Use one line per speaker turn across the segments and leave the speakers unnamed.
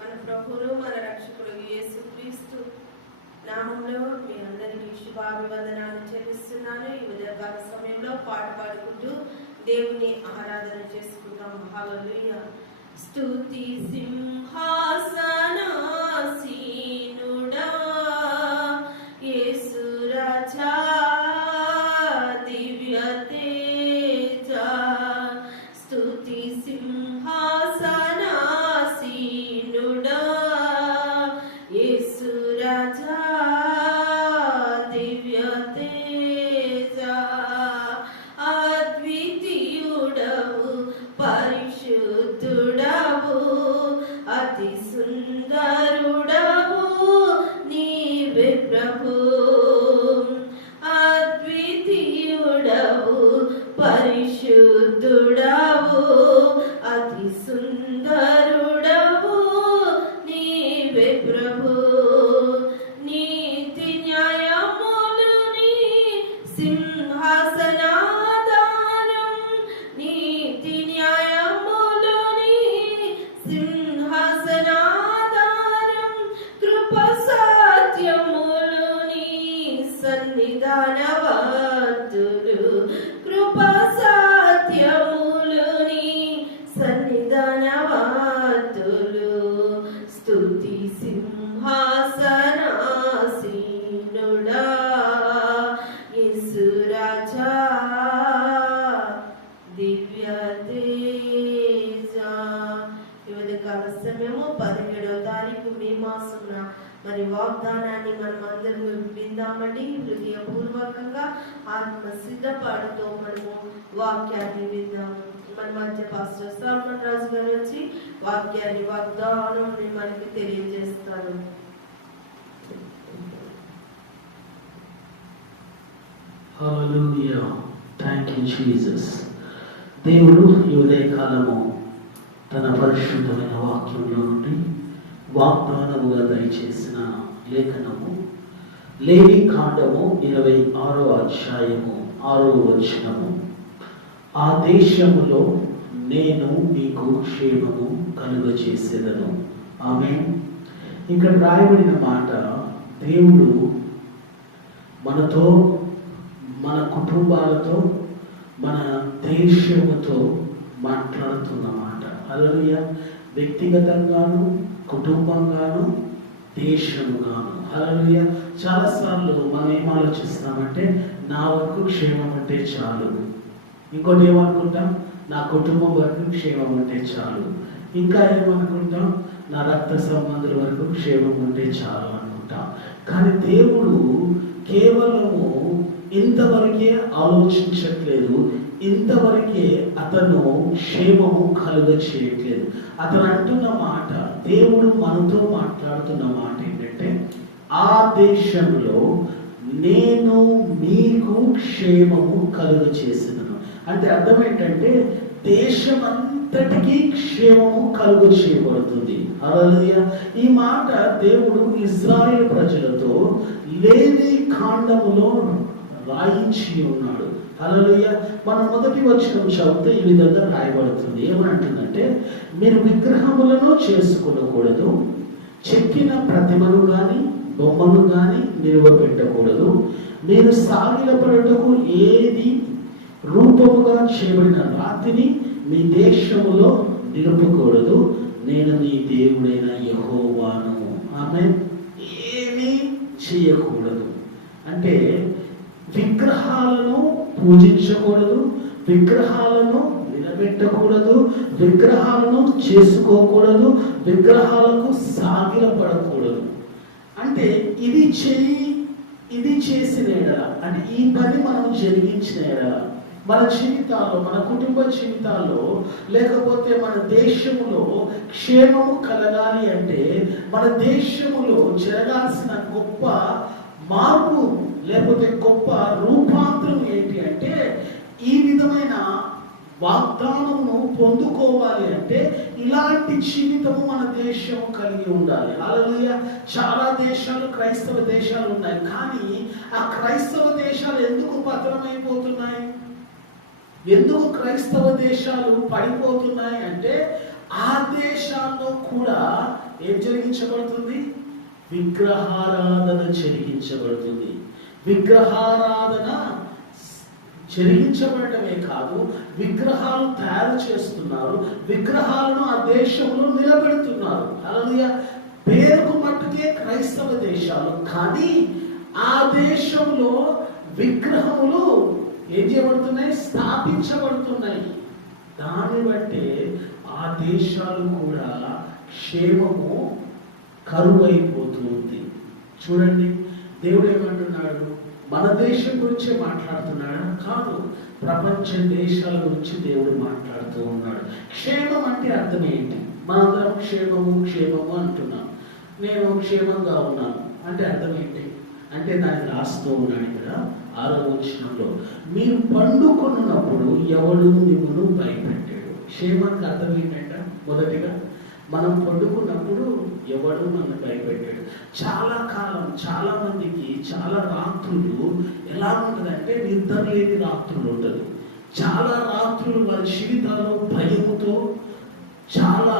మన ప్రభువును మన రక్షకుడు యేసుక్రీస్తు నామంలో మీ అందరికీ శుభాభివందనాలు చెల్లిస్తున్నాను. ఈ ఉదయకాల సమయంలో పాట పాడుకుంటూ దేవుని ఆరాధన చేసుకుంటాం. హల్లెలూయా. స్తుతి సింహాసనం నీవే ప్రభు హృదయపూర్వకంగా ఆత్మ సిద్ధపాటుతో మనము వాక్యాన్ని విందాము మన మధ్య పాస్టర్ సాల్మన్ రాజు గారు వచ్చి వాక్యాన్ని వాగ్దానం మనకి తెలియజేస్తారు
Hallelujah. Thank you, Jesus. దేవుడు ఈ ఉదయకాలము తన పరిశుద్ధమైన వాక్యంలో నుండి వాగ్దానముగా దయచేసిన లేఖనము లేవి కాండము ఇరవై ఆరో అధ్యాయము ఆరో వచనము. ఆ దేశములో నేను మీకు క్షేమము కలుగజేసేదను. ఆమె ఇక్కడ రాయబడిన మాట దేవుడు మనతో మన కుటుంబాలతో మన దేశముతో మాట్లాడుతున్నమాట అలలుయ వ్యక్తిగతంగాను కుటుంబంగాను దేశముగాను. అలలుయ చాలాసార్లు మనం ఏం ఆలోచిస్తామంటే నా వరకు క్షేమం అంటే చాలు. ఇంకోటి ఏమనుకుంటాం? నా కుటుంబం వరకు క్షేమం అంటే చాలు. ఇంకా ఏమనుకుంటాం? నా రక్త సంబంధుల వరకు క్షేమం ఉంటే చాలు అనుకుంటాం. కానీ దేవుడు కేవలము ఇంతవరకే ఆలోచించట్లేదు. ఇంతవరకే అతను క్షేమము కలుగ చేయట్లేదు అతను అంటున్న మాట దేవుడు మనతో మాట్లాడుతున్న మాట. ఆ దేశంలో నేను మీకు క్షేమము కలుగ చేసినను అంటే అర్థం ఏంటంటే దేశమంతటికి క్షేమము కలుగు చేయబడుతుంది అలలుయ ఈ మాట దేవుడు ఇజ్రాయేల్ ప్రజలతో లేని కాండములో రాయించి ఉన్నాడు. అలలుయ మన మొదటి వచ్చిన చదివితే ఈ విధంగా రాయబడుతుంది. ఏమంటుందంటే మీరు విగ్రహములను చేసుకోకూడదు చెక్కిన ప్రతిమను కానీ బొమ్మను కానీ నిలువ పెట్టకూడదు. నేను సాగిలపడటకు ఏది రూపముగా చేయబడిన రాతిని మీ దేశములో నిలుపుకూడదు. నేను నీ దేవుడైన యహోవాను. ఆమె ఏమీ చేయకూడదు. అంటే విగ్రహాలను పూజించకూడదు విగ్రహాలను నిలబెట్టకూడదు విగ్రహాలను చేసుకోకూడదు విగ్రహాలకు సాగిలపడకూడదు. అంటే ఇది చెయ్యి ఇది చేసిన ఎడల. అంటే ఈ పని మనం జరిగించిన ఎడల. మన జీవితాల్లో మన కుటుంబ జీవితాల్లో లేకపోతే మన దేశంలో క్షేమము కలగాలి అంటే మన దేశంలో జరగాల్సిన గొప్ప మార్పు లేకపోతే గొప్ప రూపాంతరం ఏంటి అంటే ఈ విధమైన వాగ్దానమును పొందుకోవాలి అంటే ఇలాంటి జీవితము మన దేశం కలిగి ఉండాలి. అలలుయ చాలా దేశాలు క్రైస్తవ దేశాలు ఉన్నాయి. కానీ ఆ క్రైస్తవ దేశాలు ఎందుకు పతనమైపోతున్నాయి? ఎందుకు క్రైస్తవ దేశాలు పడిపోతున్నాయి అంటే ఆ దేశాల్లో కూడా ఏం జరిగించబడుతుంది? విగ్రహారాధన జరిగించబడుతుంది. విగ్రహారాధన చెల్లించబడటమే కాదు విగ్రహాలు తయారు చేస్తున్నారు విగ్రహాలను ఆ దేశంలో నిలబెడుతున్నారు. అలా పేరుకు మట్టుకే క్రైస్తవ దేశాలు కానీ ఆ దేశంలో విగ్రహములు ఏం చేయబడుతున్నాయి? స్థాపించబడుతున్నాయి. దాన్ని బట్టే ఆ దేశాలు కూడా క్షేమము కరువైపోతుంది. చూడండి దేవుడు మన దేశం గురించే మాట్లాడుతున్నాడా? కాదు. ప్రపంచ దేశాల గురించి దేవుడు మాట్లాడుతూ ఉన్నాడు. క్షేమం అంటే అర్థం ఏంటి? మనందరం క్షేమము క్షేమము అంటున్నాం. నేను క్షేమంగా ఉన్నాను. అంటే అర్థం ఏంటి? అంటే దాన్ని రాస్తూ ఉన్నాడు ఇక్కడ ఆరో వచనంలో. మీరు పండుకొనున్నప్పుడు ఎవడు మిమ్మల్ని భయపెట్టాడు? క్షేమానికి అర్థం ఏంటంట? మొదటిగా మనం పండుకున్నప్పుడు ఎవడు మనల్ని భయపెట్టాడు? చాలా కాలం చాలా మందికి చాలా రాత్రులు ఎలా ఉంటుందంటే నిద్ర లేని రాత్రులు ఉంటుంది చాలా రాత్రులు వారి జీవితాల్లో భయముతో చాలా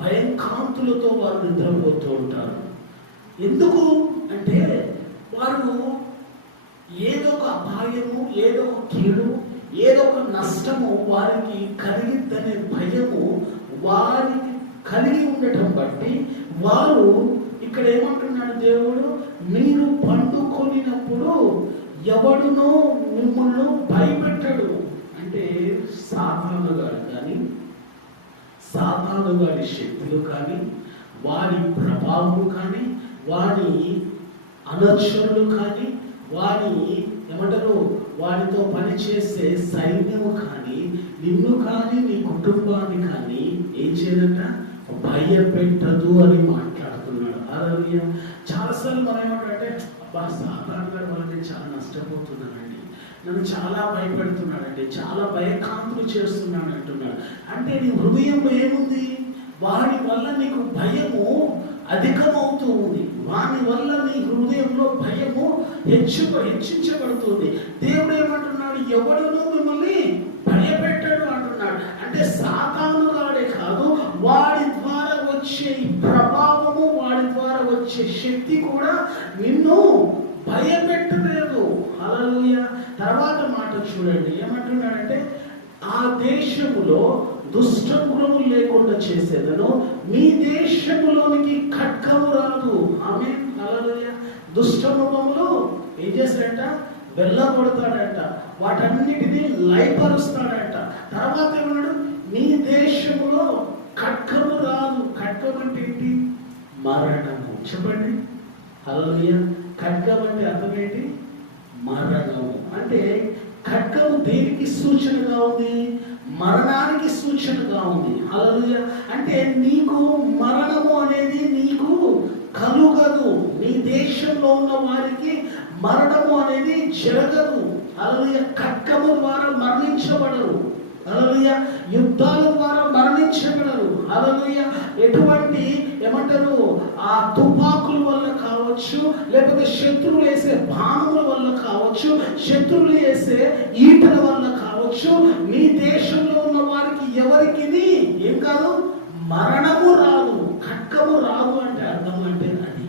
భయంకాంతులతో వారు నిద్రపోతూ ఉంటారు. ఎందుకు అంటే వారు ఏదో ఒక అపాయము ఏదో ఒక కీడు ఏదో ఒక నష్టము వారికి కలిగిద్దనే భయము వారికి కలిగి ఉండటం బట్టి వారు ఇక్కడ ఏమంటున్నాడు దేవుడు? మీరు పండుకొనినప్పుడు ఎవడునో మిమ్మల్ని భయపెట్టడు. అంటే సాధారణగాడు కానీ సాధారణ గారి శక్తులు కానీ వారి ప్రభావం కానీ వారి అనక్షరులు కానీ వారి ఏమంటారు? వారితో పనిచేసే సైన్యము కానీ నిన్ను కానీ నీ కుటుంబాన్ని కానీ ఏం చేయదంట భయపెట్టదు అని మాట్లాడుతున్నాడు. అరవయ్య చాలాసార్లు మనం ఏమంటే అబ్బా సాధారణంగా వల్ల నేను చాలా నష్టపోతున్నానండి. నన్ను చాలా భయపెడుతున్నాడండి. చాలా భయకాంతులు చేస్తున్నాను అంటున్నాడు. అంటే నీ హృదయంలో ఏముంది? వాడి వల్ల నీకు భయము అధికమవుతూ ఉంది. వాని వల్ల నీ హృదయంలో భయము హెచ్చు హెచ్చించబడుతుంది దేవుడు ఏమంటున్నాడు? ఎవడనో మిమ్మల్ని భయపెట్టాడు అంటున్నాడు అంటే సాతానుగాడే కాదు వాడి ద్వారా వచ్చే ఈ ప్రభావము వాడి ద్వారా వచ్చే శక్తి కూడా నిన్ను భయపెట్టలేదు హల్లెలూయా తర్వాత మాట చూడండి ఏమంటున్నాడంటే ఆ దేశములో దుష్టములము లేకుండా చేసేదను మీ దేశములోనికి ఖడ్గము రాదు. ఆమె హల్లెలూయా. దుష్టముఖములు ఏం చేశాడంట వెళ్ళగొడతాడంట. వాటన్నిటిని లయపరుస్తాడంట. తర్వాత ఏమన్నాడు? మీ దేశములో ఖడ్గము రాదు. ఖడ్గం అంటే ఏంటి? మరణము. చెప్పండి. అలలుయ ఖడ్గం అంటే అర్థం ఏంటి? మరణము. అంటే ఖడ్గం దేనికి సూచనగా ఉంది? మరణానికి సూచనగా ఉంది. అలా అంటే నీకు మరణము అనేది నీకు కలుగదు. నీ దేశంలో ఉన్న వారికి మరణము అనేది జరగదు. అలా ఖడ్గము ద్వారా మరణించబడరు. హల్లెలూయా. యుద్ధాల ద్వారా మరణించగలరు హల్లెలూయా. ఎటువంటి ఏమంటారు? ఆ తుపాకుల వల్ల కావచ్చు లేకపోతే శత్రువులు వేసే బాణముల వల్ల కావచ్చు శత్రువులు వేసే ఈటల వల్ల కావచ్చు మీ దేశంలో ఉన్న వారికి ఎవరికి ఏం కాదు? మరణము రాదు ఖడ్గము రాదు అంటే అర్థం అంటే అది.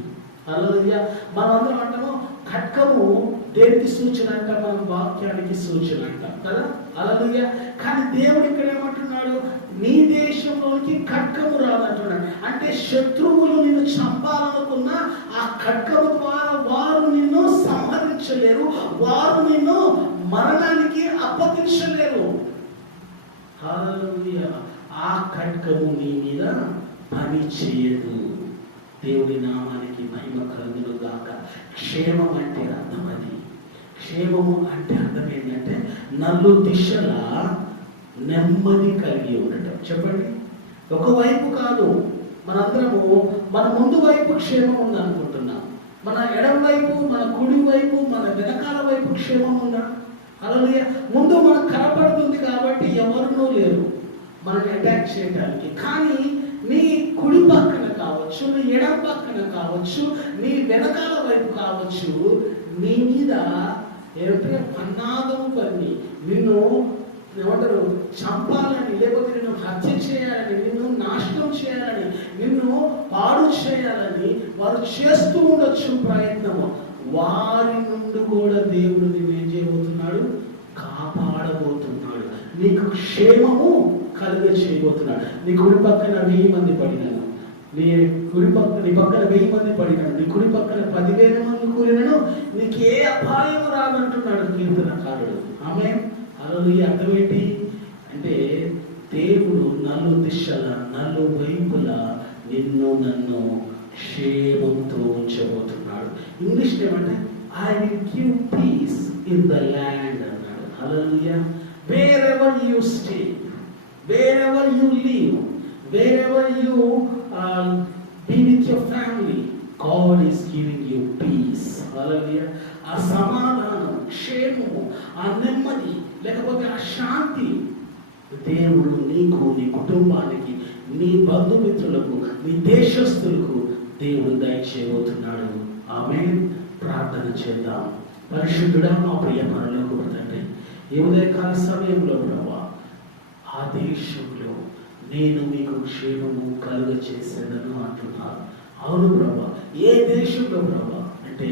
హల్లెలూయా. మనం అందరం అంటాము ఖడ్గము దేనికి సూచన అంట? మన వాక్యానికి సూచన అంట కదా? అలలుగా కానీ దేవుడు ఇక్కడ ఏమంటున్నాడు? నీ దేశంలోకి ఖడ్గము రాదంటున్నాడు. అంటే శత్రువులు నిన్ను చంపాలనుకున్న ఆ ఖడ్గము ద్వారా వారు నిన్ను సంహరించలేరు. వారు నిన్ను మరణానికి అప్పగించలేరు. ఆ ఖడ్గము నీ మీద పని చేయదు. దేవుడి నామానికి మహిమ కలుగులు గాక క్షేమం అంటే అర్థం అది. క్షేమము అంటే అర్థం ఏంటంటే నలు దిశల నెమ్మది కలిగి ఉండటం. చెప్పండి. ఒకవైపు కాదు మనందరము మన ముందు వైపు క్షేమం ఉంది అనుకుంటున్నాం మన ఎడం వైపు మన కుడి వైపు మన వెనకాల వైపు క్షేమం ఉందా? అలాగే ముందు మనకు కనపడుతుంది కాబట్టి ఎవరినూ లేరు. మనల్ని అటాక్ చేయడానికి కానీ నీ కుడి పక్కన కావచ్చు నీ ఎడం పక్కన కావచ్చు నీ వెనకాల వైపు కావచ్చు నీ మీద ఏమంటే పన్నాగము పని నిన్ను ఏమంటారు? చంపాలని లేకపోతే నిన్ను హత్య చేయాలని నిన్ను నాశనం చేయాలని నిన్ను పాడు చేయాలని వారు చేస్తూ ఉండొచ్చు ప్రయత్నము. వారి నుండి కూడా దేవుడు నిన్ను ఏం చేయబోతున్నాడు? కాపాడబోతున్నాడు. నీకు క్షేమము కలుగ చేయబోతున్నాడు నీ కుడి పక్కన వెయ్యి మంది పడినాను నీ కుడి పక్క నీ పక్కన వెయ్యి మంది పడినాడు నీ కుడి పక్కన పదివేల మంది కూలినను నీకు ఏ అపాయం రాదంటున్నాడు కీర్తనకారుడు. ఆమె అలా అర్థం ఏంటి అంటే దేవుడు నలు దిశల నలు వైపుల నిన్ను నన్ను క్షేమంతో ఉంచబోతున్నాడు. ఇంగ్లీష్ ఏమంటే I will give peace in the land అన్నాడు. హల్లెలూయా. Wherever you stay wherever you leave wherever um, be with your family. God is giving you peace. Hallelujah. ఆ సమాధానం క్షేమము ఆ నెమ్మది లేకపోతే ఆ శాంతి దేవుడు నీకు నీ కుటుంబానికి నీ బంధుమిత్రులకు నీ దేశస్తులకు దేవుడు దయచేయబోతున్నాడు. ఆమె ప్రార్థన చేద్దాం. పరిశుద్ధుడా మా ప్రియ పనులకు తండ్రి ఈ ఉదయకాల సమయంలో ప్రభా ఆ దేశంలో నేను మీకు క్షేమము కలుగ చేసేదను అంటున్నారు అవును ప్రభా ఏ దేశంలో ప్రభా? అంటే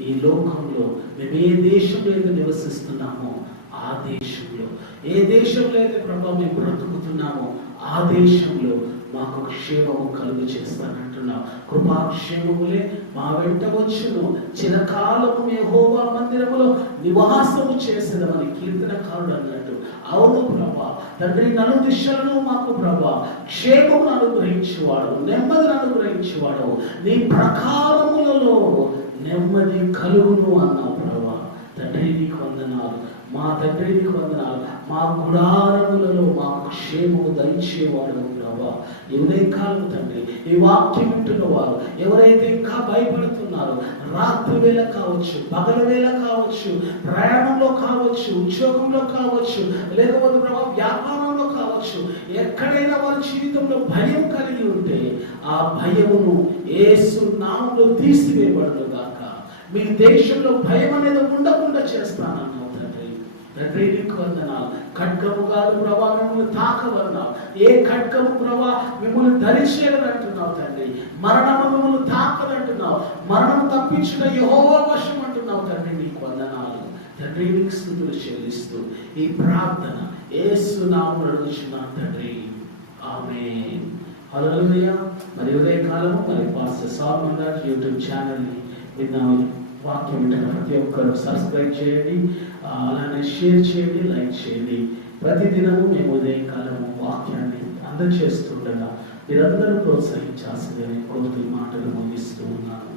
ఈ లోకంలో మేము ఏ దేశంలో అయితే నివసిస్తున్నామో ఆ దేశంలో. ఏ దేశంలో అయితే ప్రభా మేము బ్రతుకుతున్నామో ఆ దేశంలో మాకు క్షేమము కలుగు చేస్తానంటున్నావు. కృపాక్షేమములే మా వెంట వచ్చును. చిరకాలము యహోవా మందిరములో నివాసము చేసేదమని కీర్తనకారుడు అన్నట్టు. అవును ప్రభా తండ్రి నలు దిశలను మాకు ప్రభా క్షేమమును అనుగ్రహించేవాడు నెమ్మదిని అనుగ్రహించేవాడు. నీ ప్రకారములలో నెమ్మది కలుగును అన్నావు. తండ్రి నీకు వందనాలు మా తండ్రి నీకు వందనాలు మా గుడారములలో మాకు క్షేమము దయచేవాడు ప్రభా ఎవరే కాలం తండ్రి ఈ వాక్యం వింటున్న వారు ఎవరైతే ఇంకా భయపడుతున్నారో రాత్రి వేళ కావచ్చు పగల వేళ కావచ్చు ప్రయాణంలో కావచ్చు ఉద్యోగంలో కావచ్చు లేకపోతే ప్రభా వ్యాపారంలో కావచ్చు ఎక్కడైనా వారి జీవితంలో భయం కలిగి ఉంటే ఆ భయమును ఏసు నామంలో తీసివేయబడదు మీ దేశంలో భయం అనేది ఉండకుండా చేస్తానన్నావు తండ్రి. తండ్రి నీకు వందనాలు. ఖడ్గము కాదు ప్రభా మిమ్మల్ని తాకవన్నావు. ఏ ఖడ్గము ప్రభా మిమ్మల్ని ధరించేయదంటున్నావు తండ్రి. మరణము మిమ్మల్ని తాకదంటున్నావు. మరణం తప్పించిన యహోవా వశం అంటున్నావు తండ్రి నీకు వందనాలు. తండ్రి నీకు స్థుతులు చెల్లిస్తూ ఈ ప్రార్థన ఏసు నామములో అడుగుచున్నాను తండ్రి. ఆమె మరి ఉదయకాలము మరి పాస్టర్ సాల్మన్ గారి యూట్యూబ్ ఛానల్ని విన్నాము. వాక్యం వింటున్న ప్రతి ఒక్కరు సబ్స్క్రైబ్ చేయండి అలానే షేర్ చేయండి లైక్ చేయండి. ప్రతి దినము మేము ఉదయకాలము వాక్యాన్ని అందజేస్తుండగా మీరందరూ ప్రోత్సహించాల్సిందని కొద్ది మాటలు ముగిస్తూ ఉన్నాను.